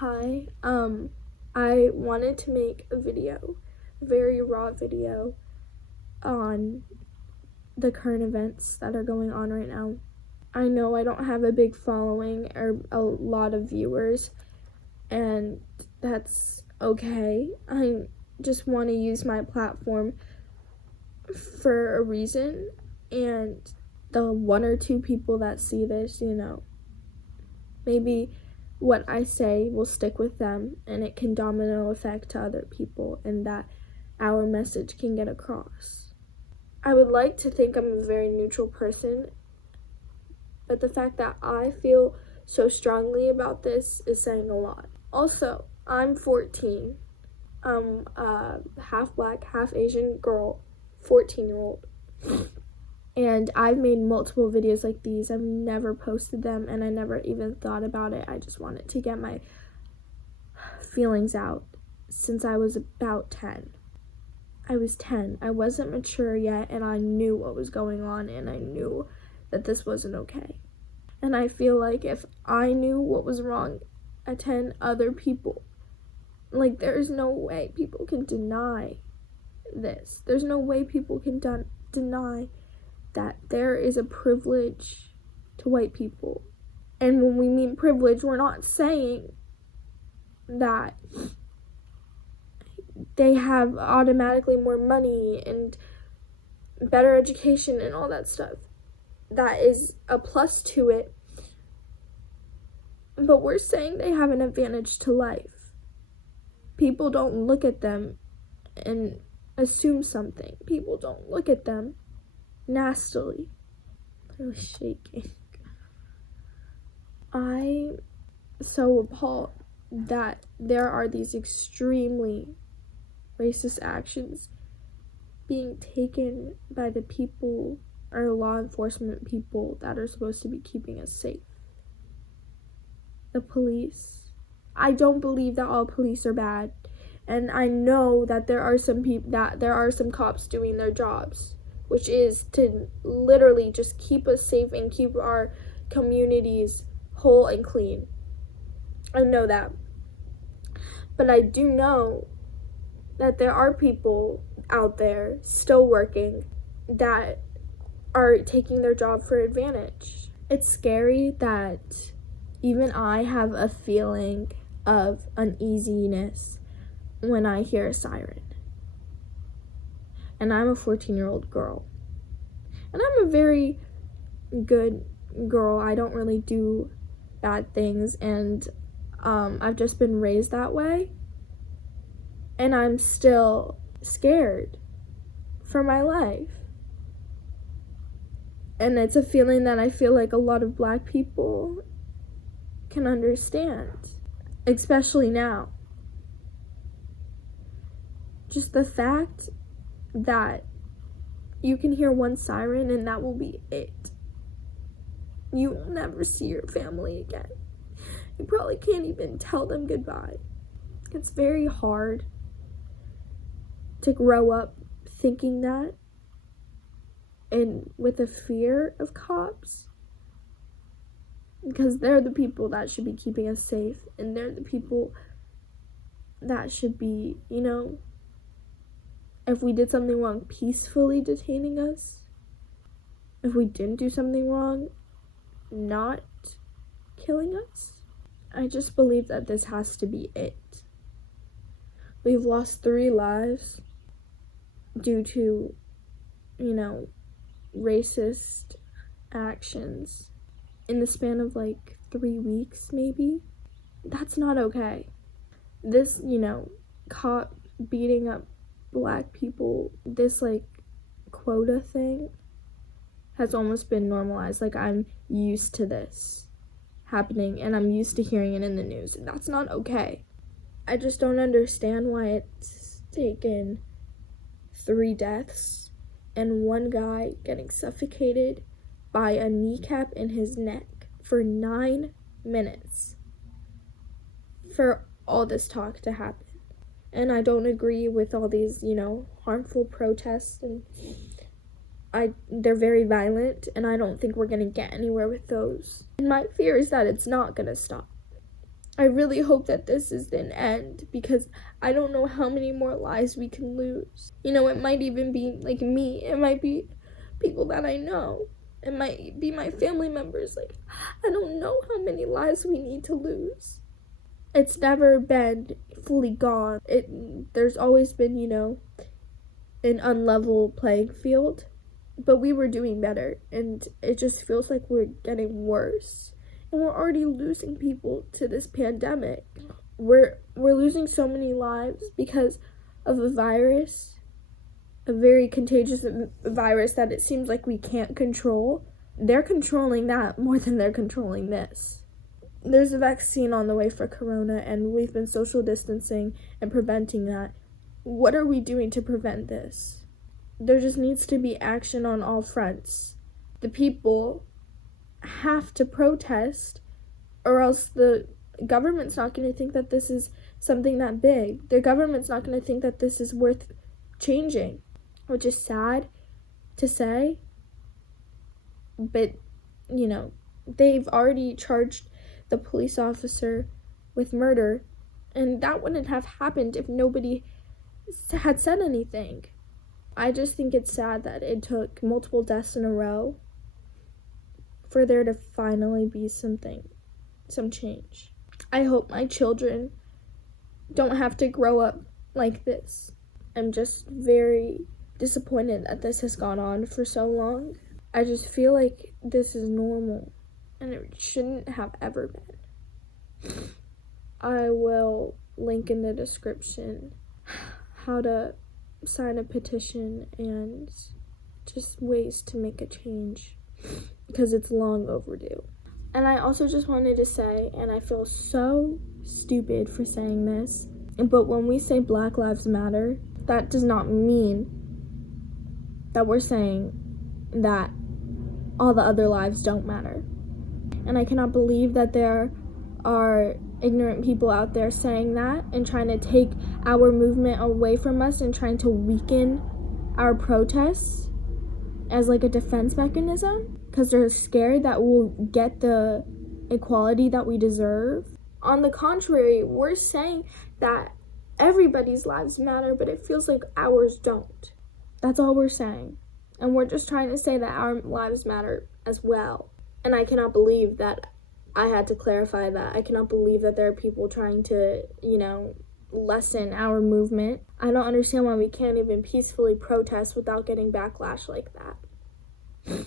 Hi, I wanted to make a video, a very raw video on the current events that are going on right now. I know I don't have a big following or a lot of viewers, and that's okay. I just want to use my platform for a reason, and the one or two people that see this, maybe what I say will stick with them and it can domino effect to other people and that our message can get across. I would like to think I'm a very neutral person, but the fact that I feel so strongly about this is saying a lot. Also, I'm 14. I'm a half black, half Asian girl, 14-year-old. And I've made multiple videos like these. I've never posted them and I never even thought about it. I just wanted to get my feelings out since I was about 10. I was 10. I wasn't mature yet and I knew what was going on and I knew that this wasn't okay. And I feel like if I knew what was wrong at 10, other people, there's no way people can deny this. There's no way people can deny that there is a privilege to white people. And when we mean privilege, we're not saying that they have automatically more money and better education and all that stuff. That is a plus to it. But we're saying they have an advantage to life. People don't look at them and assume something. People don't look at them nastily. I was shaking. I'm so appalled that there are these extremely racist actions being taken by the people or law enforcement people that are supposed to be keeping us safe. The police. I don't believe that all police are bad, and I know that there are some cops doing their jobs, which is to literally just keep us safe and keep our communities whole and clean. I know that. But I do know that there are people out there still working that are taking their job for advantage. It's scary that even I have a feeling of uneasiness when I hear a siren. And I'm a 14-year-old girl. And I'm a very good girl. I don't really do bad things. And I've just been raised that way. And I'm still scared for my life. And it's a feeling that I feel like a lot of black people can understand. Especially now. Just the fact that you can hear one siren and that will be it. You will never see your family again. You probably can't even tell them goodbye. It's very hard to grow up thinking that and with a fear of cops, because they're the people that should be keeping us safe and they're the people that should be, if we did something wrong, peacefully detaining us. If we didn't do something wrong, not killing us. I just believe that this has to be it. We've lost 3 lives due to, racist actions in the span of 3 weeks, maybe. That's not okay. This, cop beating up black people, this quota thing has almost been normalized. I'm used to this happening and I'm used to hearing it in the news, and that's not okay. I just don't understand why it's taken 3 deaths and one guy getting suffocated by a kneecap in his neck for 9 minutes for all this talk to happen. And I don't agree with all these, harmful protests, and they're very violent, and I don't think we're gonna get anywhere with those. And my fear is that it's not gonna stop. I really hope that this is an end, because I don't know how many more lives we can lose. You know, it might even be like me. It might be people that I know. It might be my family members. Like, I don't know how many lives we need to lose. It's never been fully gone. There's always been, you know, an unlevel playing field. But we were doing better, and it just feels like we're getting worse. And we're already losing people to this pandemic. We're losing so many lives because of a virus, a very contagious virus that it seems like we can't control. They're controlling that more than they're controlling this. There's a vaccine on the way for corona, and we've been social distancing and preventing that. What are we doing to prevent this? There just needs to be action on all fronts. The people have to protest, or else the government's not going to think that this is something that big. The government's not going to think that this is worth changing, which is sad to say. But, you know, they've already charged the police officer with murder, and that wouldn't have happened if nobody had said anything. I just think it's sad that it took multiple deaths in a row for there to finally be some change. I hope my children don't have to grow up like this. I'm just very disappointed that this has gone on for so long. I just feel like this is normal, and it shouldn't have ever been. I will link in the description how to sign a petition and just ways to make a change, because it's long overdue. And I also just wanted to say, and I feel so stupid for saying this, but when we say Black Lives Matter, that does not mean that we're saying that all the other lives don't matter. And I cannot believe that there are ignorant people out there saying that and trying to take our movement away from us and trying to weaken our protests as like a defense mechanism, because they're scared that we'll get the equality that we deserve. On the contrary, we're saying that everybody's lives matter, but it feels like ours don't. That's all we're saying. And we're just trying to say that our lives matter as well. And I cannot believe that I had to clarify that. I cannot believe that there are people trying to, you know, lessen our movement. I don't understand why we can't even peacefully protest without getting backlash like that.